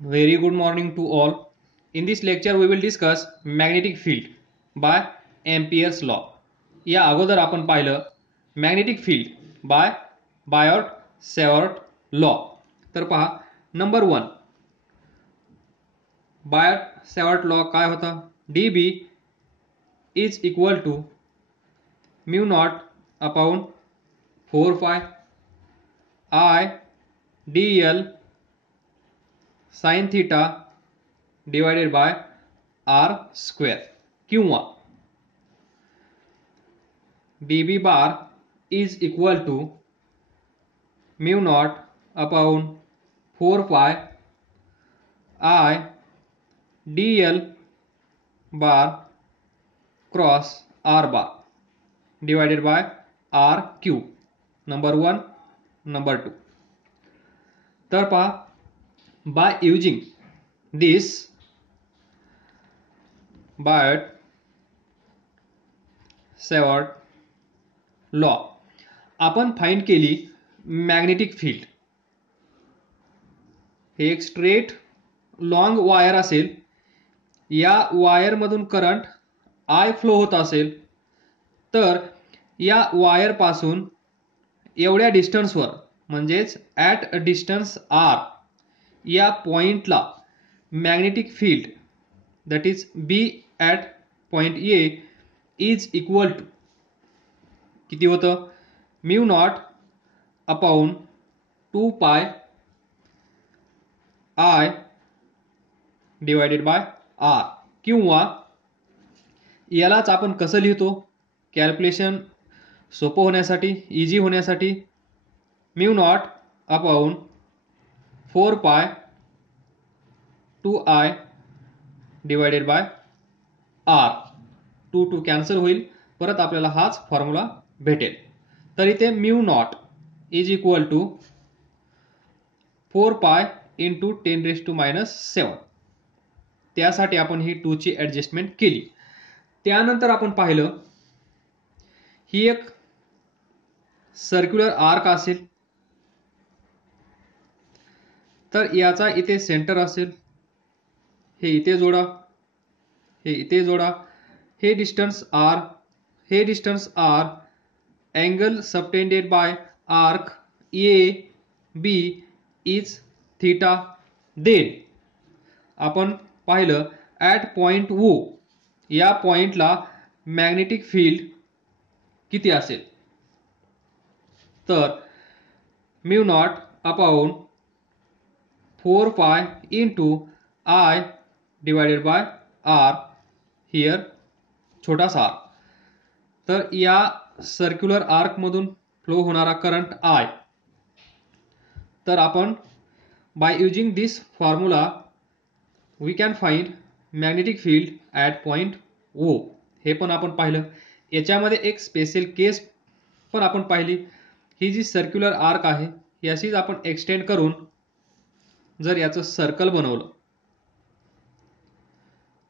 Very good morning to all. In this lecture we will discuss magnetic field by Ampere's law. या अगोदर आपण पाहिलं magnetic field bye Biot सॅवर्ट law. तर पहा number 1 Biot सॅवर्ट law काय होता. dB is equal to mu naught upon 4 pi I dl sin theta divided by r square किंवा dB bar is equal to mu naught upon 4 pi I dl bar cross r bar divided by r cube. Number 1 number 2. तर पहा by using this Biot Savart law आपण find केली magnetic field. हे एक straight long wire असेल. या वायरमधून current I flow होत असेल तर या वायरपासून एवढ्या डिस्टन्सवर म्हणजेच ॲट अ डिस्टन्स r या पॉइंटला magnetic field that is B at point A is equal to किती होतं म्यू नॉट अपॉन 2 पाय I डिवाइडेड बाय r किंवा यालाच आपण कसं लिहितो कॅल्क्युलेशन सोपं होण्यासाठी इजी होण्यासाठी म्यू नॉट अपॉन 4 पाय 2I divided by r. 2 2 cancel होईल. परत आपल्याला हाच फॉर्म्युला भेटेल. तर इथे mu naught is equal to 4 pi into 10⁻⁷. त्यासाठी आपण ही 2 ची ॲडजस्टमेंट केली. त्यानंतर आपण पाहिलं ही एक सर्क्युलर आर्क असेल. तर याचा इथे सेंटर असेल. हे इथे जोडा, हे इथे जोडा. हे डिस्टन्स r, हे distance r. Angle subtended by arc A B is theta. Then आपण पाहिलं ॲट पॉइंट ओ या पॉइंटला मॅग्नेटिक फील्ड किती असेल तर mu naught upon 4 pi into I divided by r here छोटासा r. तर या सर्क्युलर आर्कमधून फ्लो होणारा करंट I. तर आपण by using this formula we can find magnetic field at point O. हे पण आपण पाहिलं. याच्यामध्ये एक स्पेशल केस पण आपण पाहिली. ही जी सर्क्युलर आर्क आहे याचीच आपण एक्सटेंड करून जर याचं सर्कल बनवलं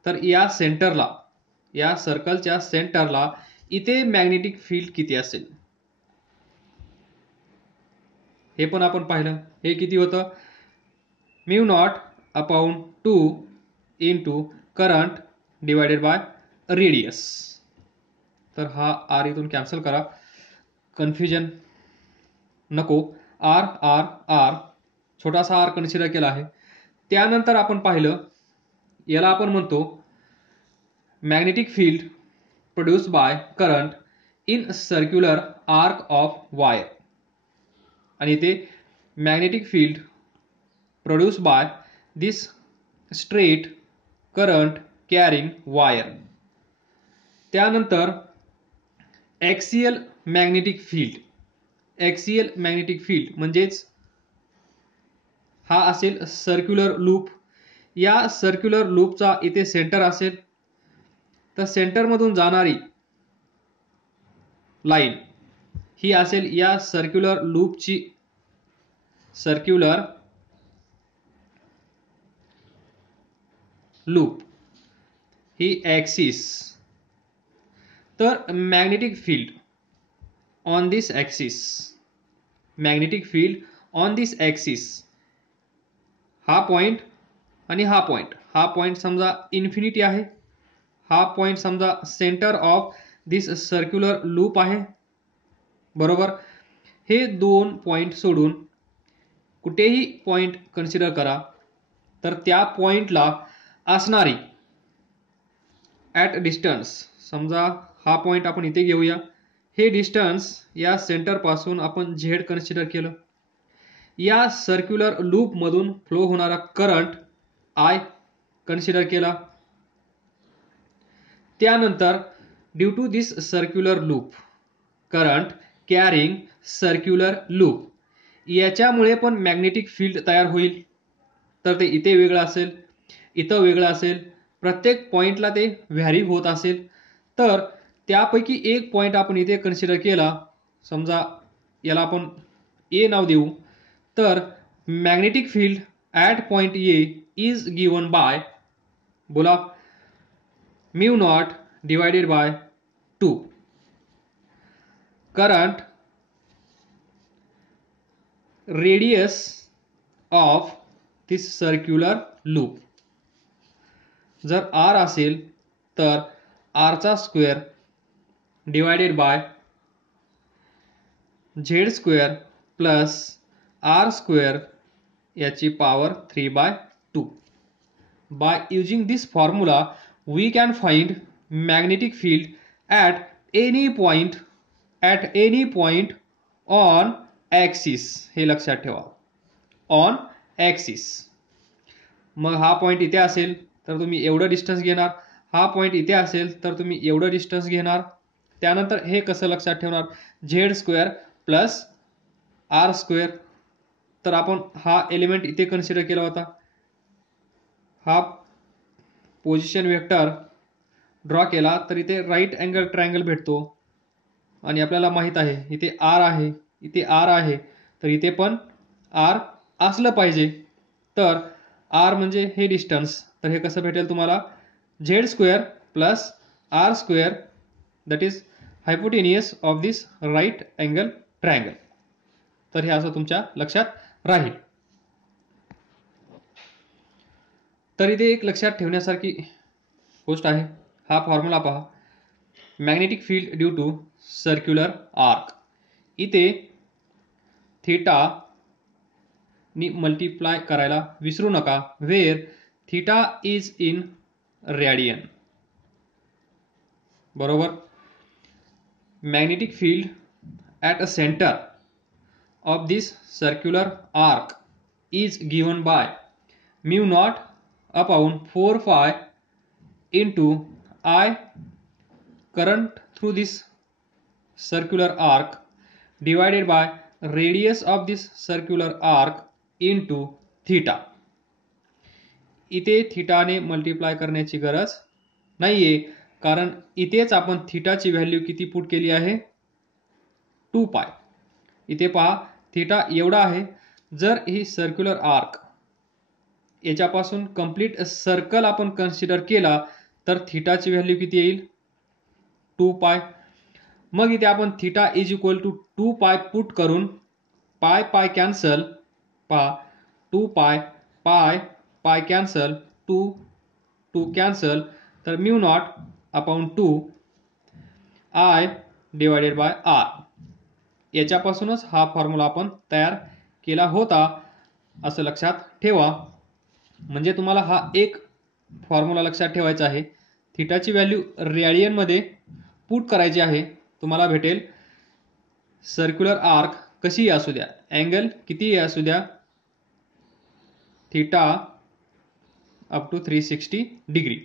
तर या सेंटरला, या सर्कलच्या सेंटरला इथे मॅग्नेटिक फील्ड किती असेल हे पण आपण पाहिलं. हे किती होतं mu naught upon 2 into current divided by radius. तर हा r इथून कॅन्सल करा, कन्फ्युजन नको. r r r छोटासा r कन्सिडर केला आहे. त्यानंतर आपण पाहिलं याला आपण म्हणतो magnetic field produced by current in circular arc of wire. आणि ते magnetic field produced by this straight current carrying wire. त्यानंतर axial magnetic field. Axial magnetic field म्हणजेच हा असेल सर्क्युलर लूप. या सर्क्युलर लूपचा इथे सेंटर असेल. तर सेंटरमधून जाणारी लाईन ही असेल या सर्क्युलर लूपची सर्क्युलर लूप ही ॲक्सिस. तर magnetic field on this axis, magnetic field on this axis हा पॉइंट आणि हा पॉईंट समजा इन्फिनिटी आहे, हा पॉईंट समजा centre of this circular loop आहे, बरोबर. हे दोन पॉईंट सोडून कुठेही पॉईंट कन्सिडर करा, तर त्या पॉईंटला असणारी ॲट डिस्टन्स, समजा हा पॉईंट आपण इथे घेऊया, हे डिस्टन्स या सेंटरपासून आपण झेड कन्सिडर केलं. या सर्क्युलर लूपमधून फ्लो होणारा करंट आय कन्सिडर केला. त्यानंतर due to this circular loop current carrying circular loop, याच्यामुळे पण मॅग्नेटिक फील्ड तयार होईल. तर ते इथे वेगळं असेल, इथं वेगळं असेल, प्रत्येक पॉईंटला ते व्हॅरी होत असेल. तर त्यापैकी एक पॉईंट आपण इथे कन्सिडर केला, समजा याला आपण ए नाव देऊ. तर magnetic field at point A is given by, बोला, mu naught divided by 2 current radius of this circular loop. जर आर असेल तर आरचा square divided by Z square plus R square याची power 3/2. By using this formula we can find magnetic field at any point on axis. हे लक्षात ठेवा, on axis. मग हा पॉईंट इथे असेल तर तुम्ही एवढं डिस्टन्स घेणार, हा पॉईंट इथे असेल तर तुम्ही एवढं डिस्टन्स घेणार. त्यानंतर हे कसं लक्षात ठेवणार, z square plus R square. तर आपण हा एलिमेंट इथे कन्सिडर केला होता, हा पोझिशन वेक्टर ड्रॉ केला तर इथे राईट अँगल ट्रायंगल भेटतो. आणि आपल्याला माहित आहे इथे आर आहे, इथे आर आहे, तर इथे पण आर असलं पाहिजे. तर आर म्हणजे हे डिस्टन्स, तर हे कसं भेटेल तुम्हाला, z square plus R square that is hypotenuse of this right angle triangle. तर हे असं तुमच्या लक्षात राहील. तर इथे एक लक्षात ठेवण्यासारखी गोष्ट आहे, हा फॉर्म्युला पहा, magnetic field due to circular arc. इथे थीटा नी मल्टिप्लाय करायला विसरू नका, where theta is in radian, बरोबर. Magnetic field at a centre of this circular arc is given by mu naught upon 4 into I current through this circular arc divided by radius of this circular arc into theta. इथे थीटाने multiply करण्याची गरज नाहीये, कारण इथेच आपण थीटाची value किती put केली आहे, 2π. इथे पहा थीटा एवढा आहे. जर ही सर्क्युलर आर्क याच्यापासून कंप्लीट सर्कल आपण कन्सिडर केला तर थीटाची व्हॅल्यू किती येईल, 2π. मग इथे आपण theta is equal to 2π put करून पाय कॅन्सल, पहा 2π पाय कॅन्सल, 2 कॅन्सल, तर mu naught upon 2 I divided by R. याच्यापासूनच हा फॉर्म्युला आपण तयार केला होता, असं लक्षात ठेवा. म्हणजे तुम्हाला हा एक फॉर्म्युला लक्षात ठेवायचा आहे. थीटाची व्हॅल्यू रेडियनमध्ये पुट करायची आहे, तुम्हाला भेटेल सर्क्युलर आर्क कशीही असू द्या, अँगल कितीही असू द्या, थीटा अप टू 360 डिग्री.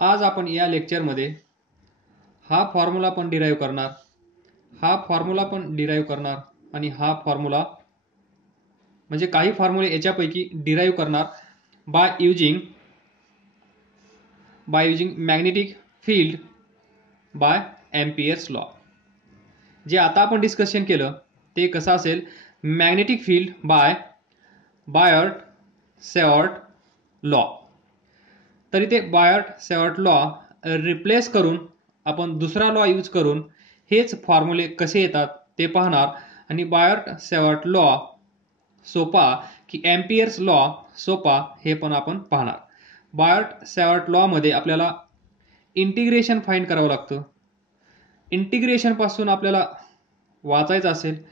आज आपण या लेक्चरमध्ये हा फॉर्म्युला पण डिराईव्ह करणार, हा फॉर्म्युला पण डिराईव्ह करणार, आणि हा फॉर्म्युला म्हणजे काही फॉर्म्युले याच्यापैकी डिराईव्ह करणार by using magnetic field by Ampere's law. जे आता आपण डिस्कशन केलं ते कसं असेल, magnetic field by Biot Savart law. तर इथे बायट-सॅवर्ट लॉ रिप्लेस करून आपण दुसरा लॉ यूज करून हेच फॉर्म्युले कसे येतात ते पाहणार. आणि बायट-सॅवर्ट लॉ सोपा की एम्पियर्स लॉ सोपा हे पण आपण पाहणार. बायट सॅवर्ट लॉमध्ये आपल्याला इंटिग्रेशन फाइंड करावं लागतं. इंटिग्रेशनपासून आपल्याला वाचायचं असेल,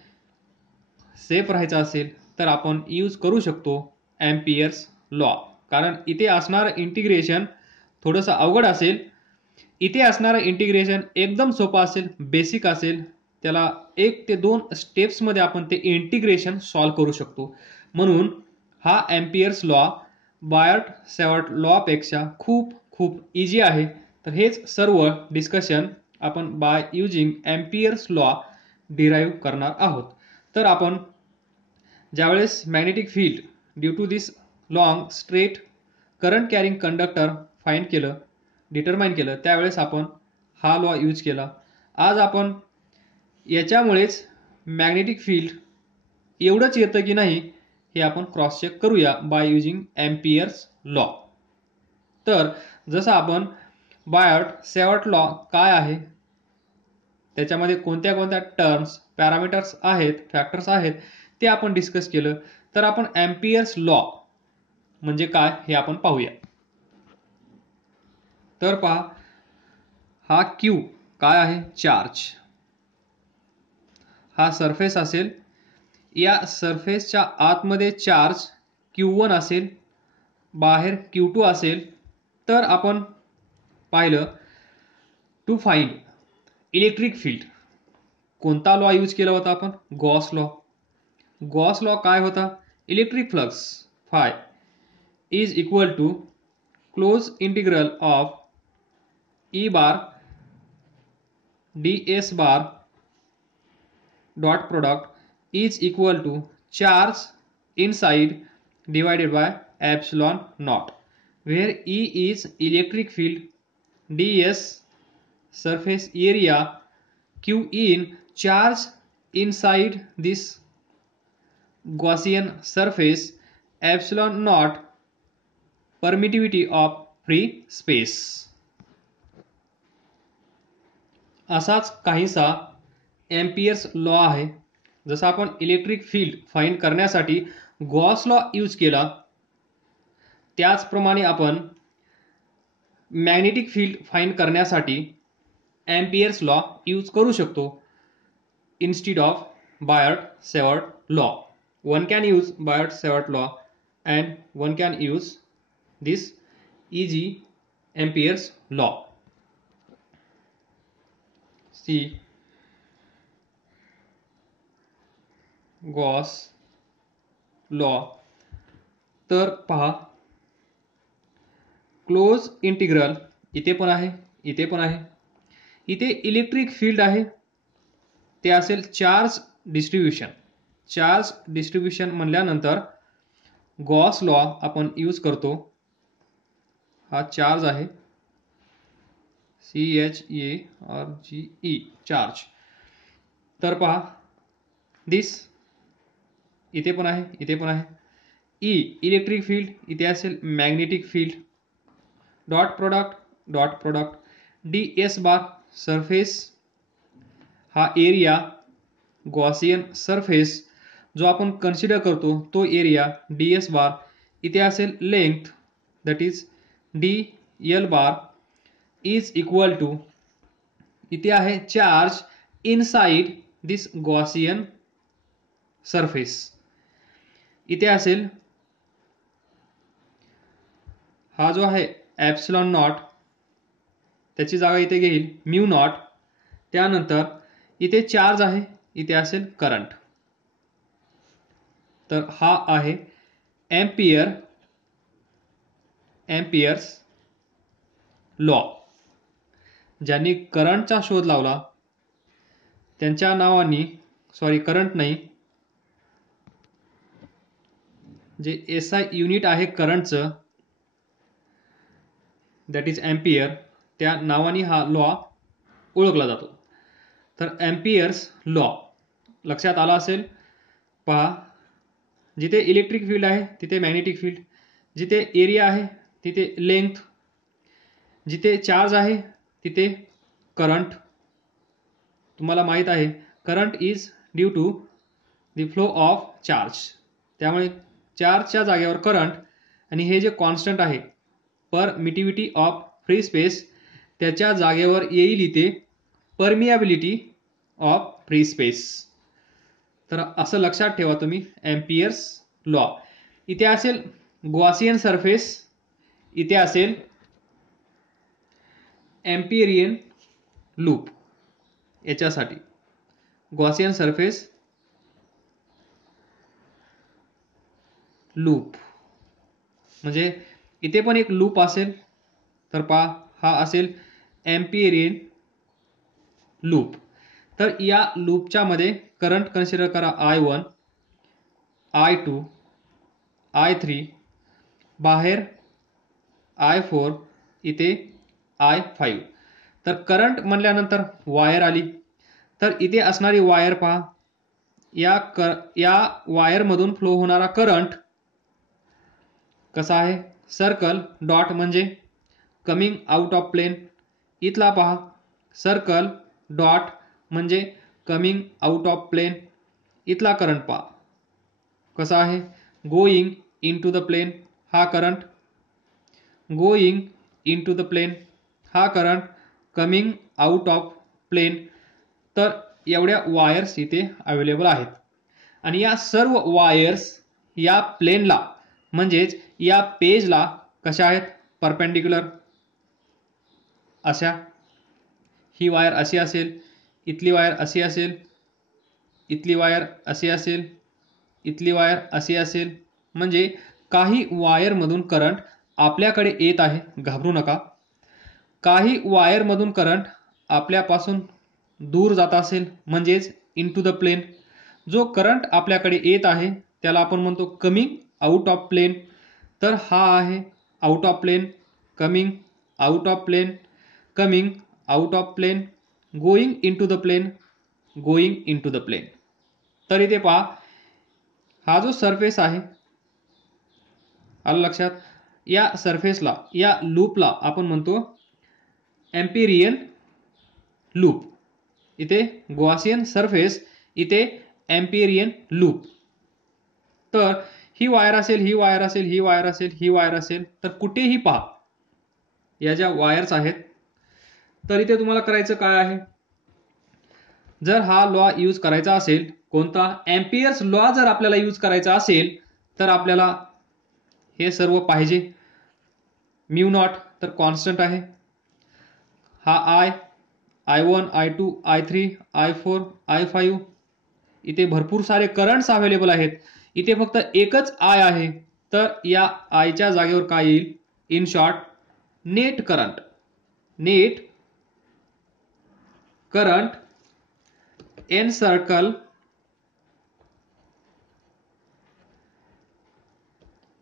सेफ राहायचं असेल तर आपण यूज करू शकतो एम्पियर्स लॉ. कारण इथे असणारं इंटिग्रेशन थोडंसं अवघड असेल, इथे असणारं इंटिग्रेशन एकदम सोपं असेल, बेसिक असेल. त्याला 1 ते 2 स्टेप्समध्ये आपण ते इंटिग्रेशन सॉल्व करू शकतो. म्हणून हा एम्पियर्स लॉ बायट सॅवर्ट लॉपेक्षा खूप खूप इजी आहे. तर हेच सर्व डिस्कशन आपण by using Ampere's law derive करणार आहोत. तर आपण ज्यावेळेस magnetic field due to this long straight current carrying conductor find केलं, डिटरमाइन केलं, त्यावेळेस आपण हा लॉ यूज केला. आज आपण याच्यामुळेच मॅग्नेटिक फील्ड एवढंच येतं की नाही हे आपण क्रॉस चेक करूया बाय युजिंग एम्पियर्स लॉ. तर जसं आपण बायट सॅवर्ट लॉ काय आहे, त्याच्यामध्ये कोणत्या कोणत्या टर्म्स, पॅरामीटर्स आहेत, फॅक्टर्स आहेत ते आपण डिस्कस केलं. तर आपण एम्पियर्स लॉ म्हणजे काय हे आपण पाहूया. तर पहा, हा क्यू काय आहे, चार्ज. हा सरफेस असेल, या सरफेसच्या आतमध्ये चार्ज Q1 असेल, बाहेर Q2 असेल. तर आपण पाहिलं टू फाइंड इलेक्ट्रिक फील्ड कोणता लॉ यूज केला होता आपण, गॉस लॉ. गॉस लॉ काय होता, electric flux phi is equal to close integral of E bar ds bar dot product is equal to charge inside divided by epsilon naught, where E is electric field, ds surface area, q in charge inside this Gaussian surface, epsilon naught permittivity of free space. असाच काहीसा Ampere's law आहे. जसं आपण electric field find करण्यासाठी Gauss law use केला, त्याचप्रमाणे आपण magnetic field find करण्यासाठी एम्पियर्स लॉ यूज करू शकतो instead of Biot Savart law. One can use Biot Savart law and one can use this E.g. Ampere's law. See Gauss law. तर पहा, close integral इथे पण आहे, इथे पण आहे. इथे इलेक्ट्रिक फील्ड आहे, ते असेल चार्ज डिस्ट्रीब्यूशन. चार्ज डिस्ट्रीब्यूशन म्हणल्यानंतर गॉस लॉ आपण यूज करतो. हा चार्ज आहे, CHARGE चार्ज. तर पहा, दिस इथे पण आहे, इथे पण आहे. ई इलेक्ट्रिक फील्ड, इथे असेल magnetic field. Dot product ds बार सरफेस, हा एरिया गॉसियन सरफेस जो आपण कन्सिडर करतो तो एरिया ds बार. इथे असेल length, that is dl bar is equal to, इथे आहे charge inside this Gaussian surface. इथे असेल हा जो आहे epsilon नॉट, त्याची जागा इथे घेईल म्यू नॉट. त्यानंतर इथे चार्ज आहे, इथे असेल करंट. तर हा आहे एम्पियर्स लॉ. ज्यांनी करंटचा शोध लावला त्यांच्या नावानी, सॉरी करंट नाही, जे SI युनिट आहे करंटचं, दॅट इज एम्पियर, त्या नावानी हा लॉ ओळखला जातो. तर एम्पियर्स लॉ लक्षात आला असेल. पहा, जिथे इलेक्ट्रिक फील्ड आहे तिथे मॅग्नेटिक फील्ड, जिथे एरिया आहे तिथे लेंथ, जिथे चार्ज आहे तिथे करंट. तुम्हाला माहित आहे current is due to the flow of charge. त्यामुळे चार्जच्या जागेवर करंट आणि हे जे कॉन्स्टंट आहे परमिटिव्हिटी ऑफ फ्री स्पेस त्याच्या जागेवर येईल इथे परमियाबिलिटी ऑफ फ्री स्पेस. तर असं लक्षात ठेवा तुम्ही एम्पियर्स लॉ. इथे असेल गॉसियन सरफेस, इथे असेल एम्पिरियन लूप. याच्यासाठी गॉसियन सरफेस लूप म्हणजे इथे पण एक लूप असेल, तर पहा हा असेल एम्पिरियन लूप. तर या लूपच्या मध्ये करंट कन्सिडर करा I1, I2, I3, बाहेर I4, इथे I5. तर करंट म्हणल्यानंतर वायर आली, तर इथे असणारी वायर पहा, या वायरमधून फ्लो होणारा करंट कसा आहे, सर्कल डॉट म्हणजे कमिंग आउट ऑफ प्लेन. इथला पहा सर्कल डॉट म्हणजे कमिंग आउट ऑफ प्लेन. इथला करंट पहा कसा आहे, going into the plane. हा current going into the plane, हा current coming out of plane. तर एवढ्या वायर्स इथे अवेलेबल आहेत आणि या सर्व वायर्स या प्लेनला म्हणजेच या पेजला कशा आहेत, परपेंडिक्युलर. अशा ही वायर अशी असेल, इथली वायर अशी असेल, इथली वायर अशी असेल, इथली वायर अशी असेल. म्हणजे काही वायरमधून करंट आपल्याकडे येत आहे, घाबरू नका. काही वायरमधून करंट आपल्यापासून दूर जात असेल म्हणजेच इन टू द प्लेन. जो करंट आपल्याकडे येत आहे त्याला आपण म्हणतो कमिंग आउट ऑफ प्लेन. तर हा आहे out of plane, coming out of plane, coming out of plane, going into the plane, going into the plane. तर इथे पहा हा जो सरफेस आहे, आलं लक्षात, या सरफेसला या लूपला आपण म्हणतो एम्पिरियन लूप. इथे गॉसियन सरफेस, इथे एम्पिरियन लूप. तर ही वायर असेल, ही वायर असेल, ही वायर असेल, ही वायर असेल, तर कुठेही पहा या ज्या वायर्स आहेत, तर इथे तुम्हाला करायचं काय आहे, जर हा लॉ यूज करायचा असेल, कोणता, एम्पियर्स लॉ जर आपल्याला यूज करायचा असेल, तर आपल्याला हे सर्व पाहिजे. म्यू नॉट तर कॉन्स्टंट आहे, हा I1, I2, I3, I4, I5. इथे भरपूर सारे करंट्स अवेलेबल आहेत, इथे फक्त एकच I आहे, तर या आयच्या जागेवर काय येईल, in short net current. Net current encircled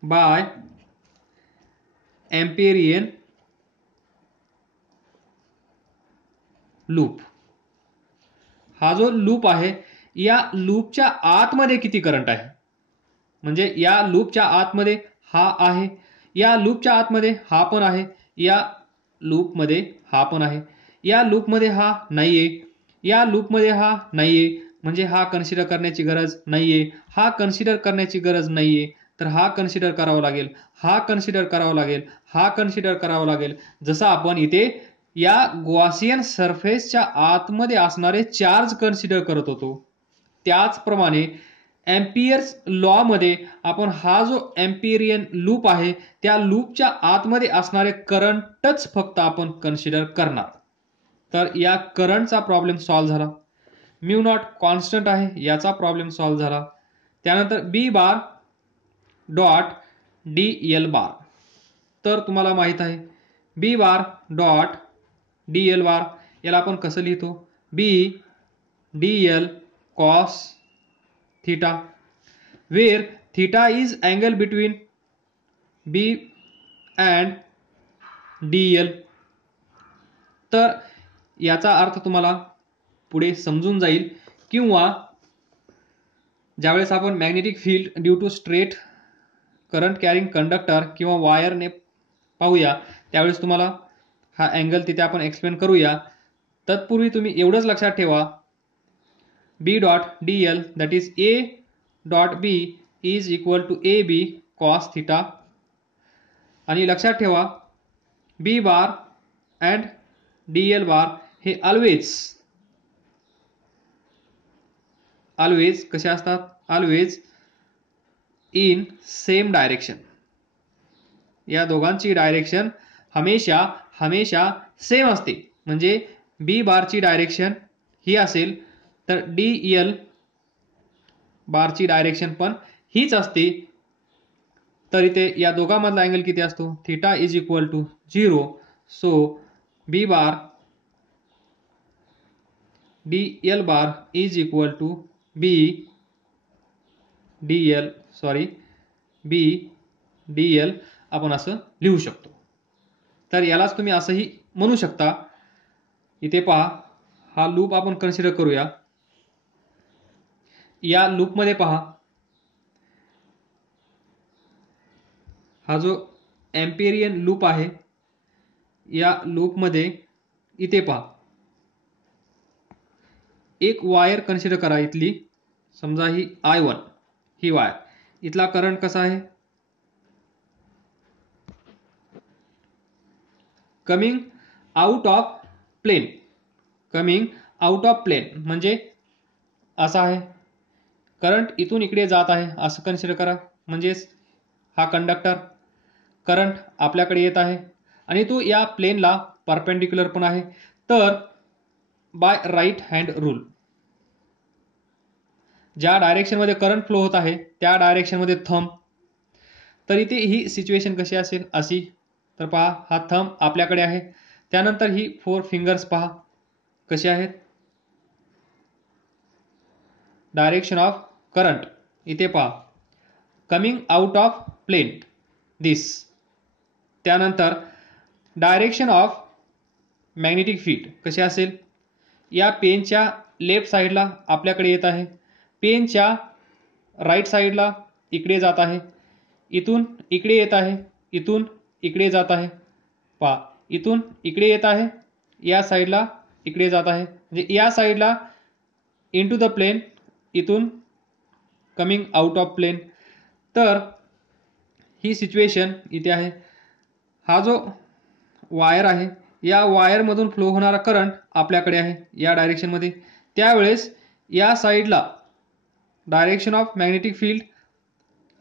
by Amperian loop. हा जो लूप आहे या लूपच्या आतमध्ये किती करंट आहे, म्हणजे या लूपच्या आतमध्ये हा आहे, या लूपच्या आतमध्ये हा पण आहे, या लूपमध्ये हा पण आहे, या लूपमध्ये हा नाहीये, या लूपमध्ये हा नाहीये, म्हणजे हा कन्सिडर करण्याची गरज नाहीये, हा कन्सिडर करण्याची गरज नाहीये. तर हा कन्सिडर करावा लागेल, हा कन्सिडर करावा लागेल, हा कन्सिडर करावा लागेल. जसं आपण इथे या गॉसियन सरफेसच्या आतमध्ये असणारे चार्ज कन्सिडर करत होतो, त्याचप्रमाणे एम्पियर्स लॉ मध्ये आपण हा जो एम्पिरियन लूप आहे त्या लूपच्या आतमध्ये असणारे करंटच फक्त आपण कन्सिडर करणार. तर या करंटचा प्रॉब्लेम सॉल्व्ह झाला. म्यू नॉट कॉन्स्टंट आहे, याचा प्रॉब्लेम सॉल्व्ह झाला. त्यानंतर B bar dot D L bar. तर तुम्हाला माहित आहे B bar dot D L bar, याला आपण कसं लिहितो, B D L cos theta, where theta is angle between B and DL. तर याचा अर्थ तुम्हाला पुढे समजून जाईल, किंवा ज्यावेळेस आपण magnetic field due to straight current carrying conductor किंवा वायरने पाहूया, त्यावेळेस तुम्हाला हा अँगल तिथे आपण एक्सप्लेन करूया. तत्पूर्वी तुम्ही एवढंच लक्षात ठेवा, B dot D L that is A dot B is equal to A B cos theta. आणि लक्षात ठेवा B bar and D L bar हे ऑलवेज कसे असतात, ऑलवेज इन सेम डायरेक्शन. या दोघांची डायरेक्शन हमेशा सेम असते. म्हणजे बी बारची डायरेक्शन ही असेल तर डी एल बारची डायरेक्शन पण हीच असते. तर इथे या दोघांमधला अँगल किती असतो, theta is equal to 0. So B bar D L bar is equal to B D L आपण असं लिहू शकतो. तर यालाच तुम्ही असंही म्हणू शकता. इथे पहा हा लूप आपण कन्सिडर करूया. या लूपमध्ये पहा हा जो एम्पिरियन लूप आहे, या लूपमध्ये इथे पहा एक वायर कन्सिडर करा. इथली समजा ही I1 ही वायर, इथला करंट कसा आहे, कमिंग आउट ऑफ प्लेन. म्हणजे असा आहे, करंट इथून इकडे जात आहे असं कन्सिडर करा. म्हणजेच हा कंडक्टर करंट आपल्याकडे येत आहे आणि तो या प्लेनला परपेंडिक्युलर पण आहे. तर बाय राईट हँड रूल ज्या डायरेक्शनमध्ये करंट फ्लो होत आहे त्या डायरेक्शनमध्ये थंब. तर इथे ही सिच्युएशन कशी असेल, अशी. तर पहा हा थंब आपल्याकडे आहे, त्यानंतर ही 4 फिंगर्स पहा कसे आहेत, डायरेक्शन ऑफ करंट. इथे पहा कमिंग आउट ऑफ प्लेन दिस. त्यानंतर डायरेक्शन ऑफ मॅग्नेटिक फील्ड कसे असेल, या पेनच्या लेफ्ट साईडला आपल्याकडे येत आहे, पेनच्या राईट साईडला इकडे जात आहे, इथून इकडे येत आहे, इथून इकडे जात आहे. पहा इथून इकडे येत आहे, या साईडला इकडे जात आहे. म्हणजे या साईडला इनटू द प्लेन, इथून कमिंग आउट ऑफ प्लेन. तर ही सिच्युएशन इथे आहे. हा जो वायर आहे या वायरमधून फ्लो होणारा करंट आपल्याकडे आहे या डायरेक्शनमध्ये. त्यावेळेस या साईडला डायरेक्शन ऑफ मॅग्नेटिक फील्ड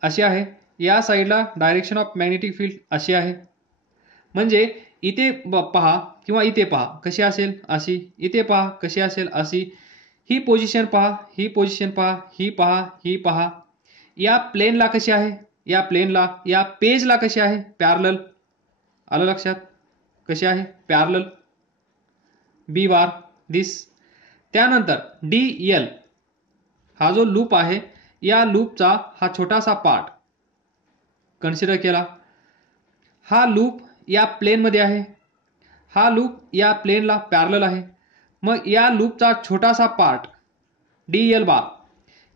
अशी आहे, या साईडला डायरेक्शन ऑफ मॅग्नेटिक फील्ड अशी आहे. म्हणजे इथे पहा किंवा इथे पहा कशी असेल, अशी. इथे पहा कशी असेल, अशी. ही पोझिशन पहा, ही पोझिशन पहा, ही पहा, ही पहा. या प्लेनला कशी आहे, या प्लेनला या पेजला कशी आहे, पॅरलल. आलं लक्षात, कशी आहे, पॅरलल. बी बार दिस. त्यानंतर डी एल हा जो लूप आहे या लूपचा हा छोटासा पार्ट कन्सिडर केला. हा लूप या प्लेनमध्ये आहे, हा लूप या प्लेनला पॅरलल आहे. मग या लूपचा छोटासा पार्ट डी एल बार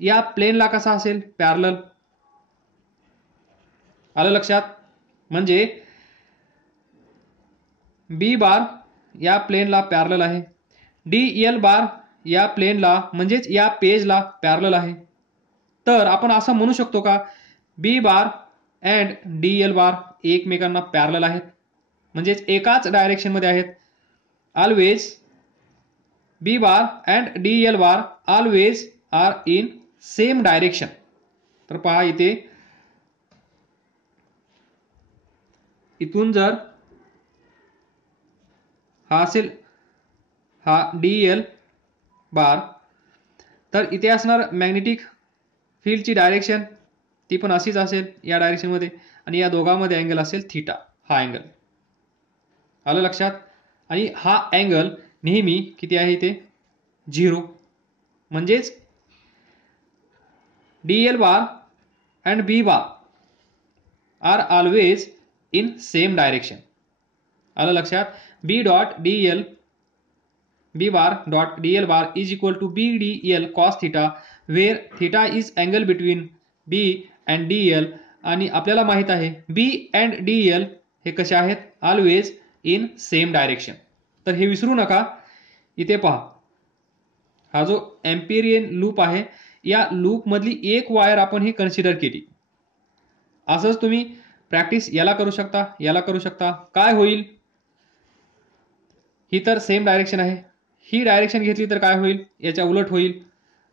या प्लेनला कसा असेल, पॅरलल. आलं लक्षात. म्हणजे बी बार या प्लेनला पॅरलल आहे, डी एल बार या प्लेनला म्हणजेच या पेजला पॅरलल आहे. तर आपण असं म्हणू शकतो का B bar and D L bar एकमेकांना पॅरलल आहेत, म्हणजेच एकाच डायरेक्शनमध्ये आहेत. Always B bar and D L bar always are in same direction. तर पहा इथे इथून जर हा असेल हा डी एल बार, तर इथे असणार मॅग्नेटिक फील्डची डायरेक्शन ती पण अशीच असेल या डायरेक्शनमध्ये. आणि या दोघांमध्ये अँगल असेल थिटा, हा अँगल. आलं लक्षात. आणि हा अँगल नेहमी किती आहे इथे, 0. म्हणजेच D L bar and B bar are always in same direction. आलं लक्षात. B dot D L B bar dot D L bar is equal to B D L cos theta, where theta is angle between B and D L. आणि आपल्याला माहित आहे बी and D L हे कसे आहेत, always in same direction. तर हे विसरू नका. इथे पहा हा जो एम्पिरियन लूप आहे या लूपमधली एक वायर आपण ही कन्सिडर केली. असंच तुम्ही प्रॅक्टिस याला करू शकता, याला करू शकता. काय होईल, ही तर सेम डायरेक्शन आहे, ही डायरेक्शन घेतली तर काय होईल, याच्या उलट होईल.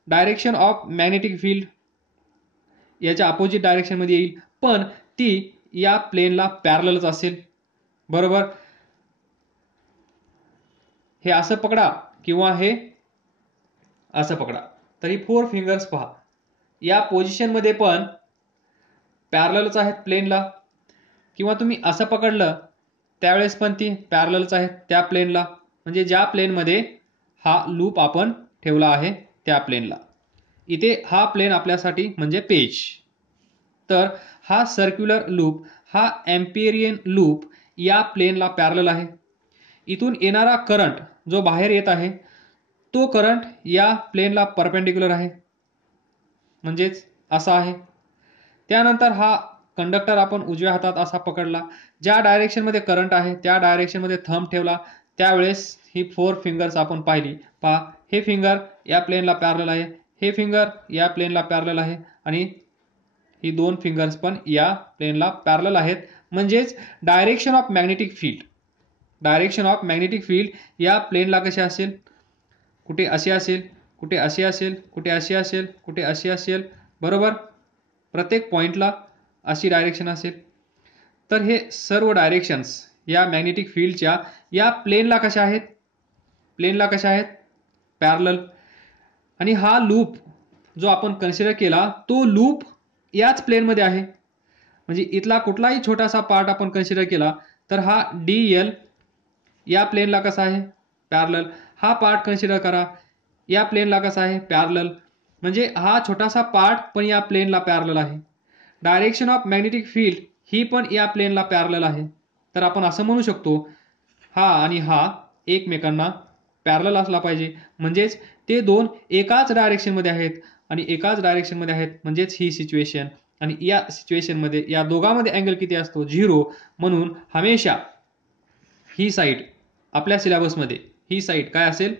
डायरेक्शन ऑफ मॅग्नेटिक फील्ड याच्या अपोजिट डायरेक्शन मध्ये येईल, पण ती या प्लेनला पॅरललच असेल. बरोबर. हे असं पकडा किंवा हे असं पकडा, तरी 4 फिंगर्स पहा या पोझिशन मध्ये पण पॅरललच आहेत प्लेनला, किंवा तुम्ही असं पकडलं त्यावेळेस पण ती पॅरललच आहेत त्या प्लेनला, म्हणजे ज्या प्लेनमध्ये हा लूप आपण ठेवला आहे त्या प्लेनला. इथे हा प्लेन आपल्यासाठी म्हणजे पेज. तर हा सर्क्युलर लूप, हा एम्पिरियन लूप या प्लेनला पॅरलल आहे. इथून येणारा करंट जो बाहेर येत आहे तो करंट या प्लेनला परपेंडिक्युलर आहे, म्हणजेच असा आहे. त्यानंतर हा कंडक्टर आपण उजव्या हातात असा पकडला, ज्या डायरेक्शन मध्ये करंट आहे त्या डायरेक्शन मध्ये थंब ठेवला, त्यावेळेस ही 4 फिंगर्स आपण पाहिली. पहा, हे फिंगर या प्लेनला पॅरलल आहे, हे फिंगर या प्लेनला पॅरलल आहे, आणि ही 2 फिंगर्स पण या प्लेनला पॅरलल आहेत. म्हणजेच direction of magnetic field, direction of magnetic field या प्लेनला कशी असेल, कुठे अशी असेल, कुठे अशी असेल, कुठे अशी असेल, कुठे अशी असेल. बरोबर. प्रत्येक पॉइंटला अशी डायरेक्शन असेल. तर हे सर्व डायरेक्शन्स या मॅग्नेटिक फील्डच्या या प्लेनला कशा आहेत, प्लेनला कशा आहेत, पॅरलल. आणि हा लूप जो आपण कन्सिडर केला तो लूप याच प्लेनमध्ये आहे. म्हणजे इथला कुठलाही छोटासा पार्ट आपण कन्सिडर केला तर हा DL या प्लेनला कसा आहे, पॅरलल. हा पार्ट कन्सिडर करा, या प्लेनला कसा आहे, पॅरलल. म्हणजे हा छोटासा पार्ट पण या प्लेनला पॅरलल आहे. डायरेक्शन ऑफ मॅग्नेटिक फील्ड ही पण या प्लेनला पॅरलल आहे. तर आपण असं म्हणू शकतो हा आणि हा एकमेकांना पॅरलल असला पाहिजे, म्हणजेच ते दोन एकाच डायरेक्शन मध्ये आहेत, आणि एकाच डायरेक्शन मध्ये आहेत म्हणजेच ही सिच्युएशन. आणि या सिच्युएशन मध्ये या दोघांमध्ये अँगल किती असतो, 0. म्हणून हमेशा ही साइड आपल्या सिलेबसमध्ये ही साइड काय असेल,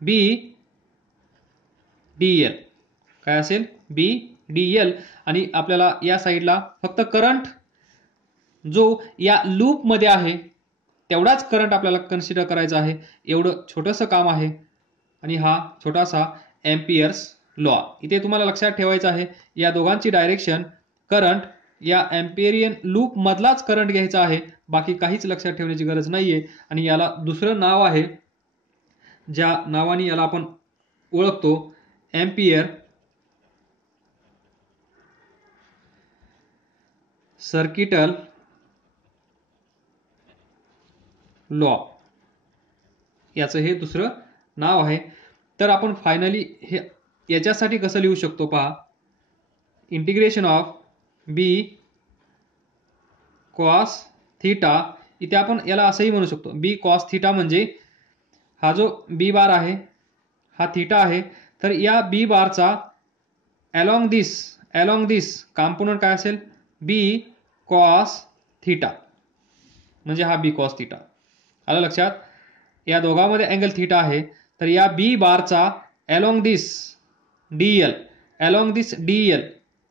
BDL. काय असेल, BDL. आणि आपल्याला या साइडला फक्त करंट जो या लूप मध्ये आहे तेवढाच करंट आपल्याला कन्सिडर करायचा आहे. एवढं छोटंसं काम आहे. आणि हा छोटासा एम्पियर्स लॉ इथे तुम्हाला लक्षात ठेवायचा आहे. या दोघांची डायरेक्शन करंट या एम्पिरियन लूप मधलाच करंट घ्यायचा आहे, बाकी काहीच लक्षात ठेवण्याची गरज नाहीये. आणि याला दुसरं नाव आहे, ज्या नावाने याला आपण ओळखतो, एम्पियर सर्किटल लॉ, याचं हे दुसरं नाव आहे. तर आपण फायनली हे याच्यासाठी कसं लिहू शकतो पहा, integration of B cos theta. इथे आपण याला असंही म्हणू शकतो, B cos थीटा, म्हणजे हा जो B बार आहे हा थीटा आहे. तर या B बारचा अलॉंग दिस कॉम्पोनंट काय असेल, B cos थीटा, म्हणजे हा B cos थीटा. आलं लक्षात. या दोघांमध्ये अँगल थीटा आहे. तर या B बारचा अलॉंग दिस DL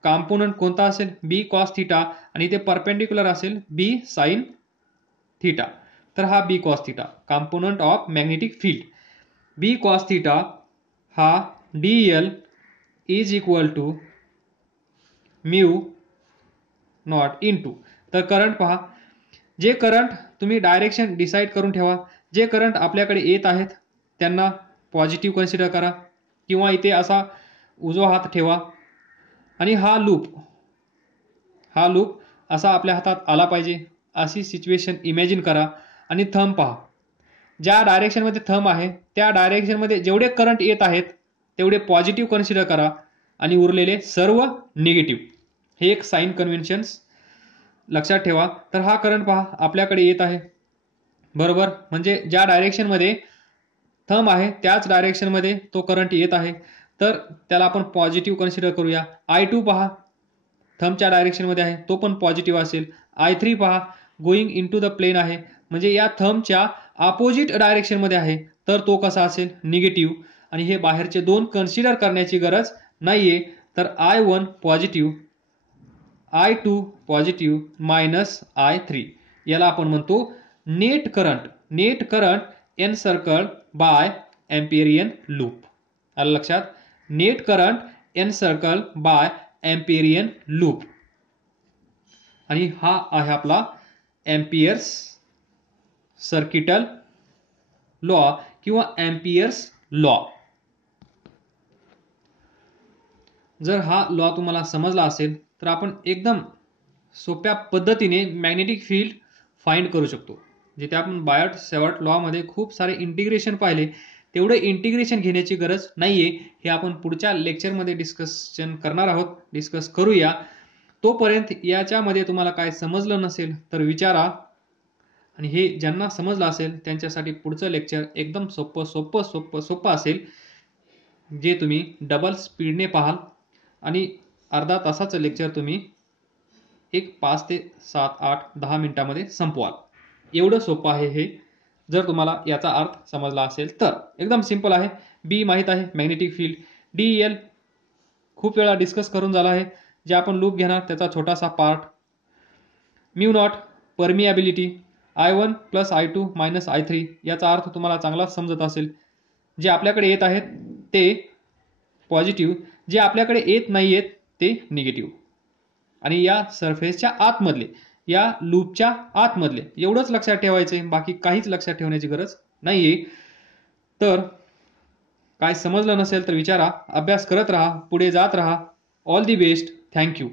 कॉम्पोनंट कोणता असेल, B cos थीटा, आणि ते परपेंडिक्युलर असेल B sin थीटा. तर हा B cos theta component of magnetic field. B cos theta हा DL is equal to mu naught into. तर करंट पहा, जे करंट तुम्ही डायरेक्शन डिसाईड करून ठेवा, जे करंट आपल्याकडे येत आहेत त्यांना पॉझिटिव्ह कन्सिडर करा, किंवा इथे असा उजवा हात ठेवा, आणि हा लूप असा आपल्या हातात आला पाहिजे अशी सिच्युएशन इमॅजिन करा. आणि थंब पहा, ज्या डायरेक्शनमध्ये थंब आहे त्या डायरेक्शनमध्ये जेवढे करंट येत आहेत तेवढे पॉझिटिव्ह कन्सिडर करा, आणि उरलेले सर्व निगेटिव्ह. हे एक साइन कन्व्हेन्शन्स लक्षात ठेवा. तर हा करंट पहा आपल्याकडे येत आहे, बरोबर. म्हणजे ज्या डायरेक्शनमध्ये थंब आहे त्याच डायरेक्शनमध्ये तो करंट येत आहे, तर त्याला आपण पॉझिटिव्ह कन्सिडर करूया. I2 पहा थंबच्या डायरेक्शनमध्ये आहे, तो पण पॉझिटिव्ह असेल. I3 पहा गोईंग इनटू द प्लेन आहे, म्हणजे या थंबच्या अपोजिट डायरेक्शनमध्ये आहे, तर तो कसा असेल, निगेटिव्ह. आणि हे बाहेरचे दोन कन्सिडर करण्याची गरज नाहीये तर I1 positive, I2 positive minus I3 याला आपण म्हणतो net current. Net current encircled by Amperian loop. आलं लक्षात? Net current encircled by Amperian loop. आणि हा आहे आपला एम्पियर्स सर्किटल लॉ किंवा एम्पियर्स लॉ. जर हा लॉ तुम्हाला समजला असेल तर आपण एकदम सोप्या पद्धतीने मॅग्नेटिक फील्ड फाइंड करू शकतो. जिथे आपण बायट सेवर्ट लॉ मध्ये खूप सारे इंटिग्रेशन पाहिले, तेवढे इंटिग्रेशन घेण्याची गरज नाहीये. हे आपण पुढच्या लेक्चरमध्ये डिस्कशन करणार आहोत, डिस्कस करूया. तोपर्यंत याच्यामध्ये तुम्हाला काय समजलं नसेल तर विचारा. आणि हे ज्यांना समजलं असेल त्यांच्यासाठी पुढचं लेक्चर एकदम सोपं असेल, जे तुम्ही डबल स्पीडने पाहाल. आणि अर्धा तासाचं लेक्चर तुम्ही 5 ते 7, 8, 10 मिनिटांमध्ये संपवाल. एवढं सोपं आहे हे, जर तुम्हाला याचा अर्थ समजला असेल तर. एकदम सिंपल आहे. बी माहित आहे मॅग्नेटिक फील्ड. DL खूप वेळा डिस्कस करून झाला आहे. जे आपण लूप घेणार त्याचा छोटासा part. Mu naught permeability, I1 plus I2 minus I3 याचा अर्थ तुम्हाला चांगला समजत असेल. जे आपल्याकडे येत आहेत ते पॉझिटिव्ह, जे आपल्याकडे येत नाहीयेत ते निगेटिव्ह. आणि या सरफेसच्या आतमधले, या लूपच्या आतमधले एवढंच लक्षात ठेवायचे, बाकी काहीच लक्षात ठेवण्याची गरज नाहीये. तर काय समजलं नसेल तर विचारा, अभ्यास करत राहा, पुढे जात राहा. All the best. थँक्यू.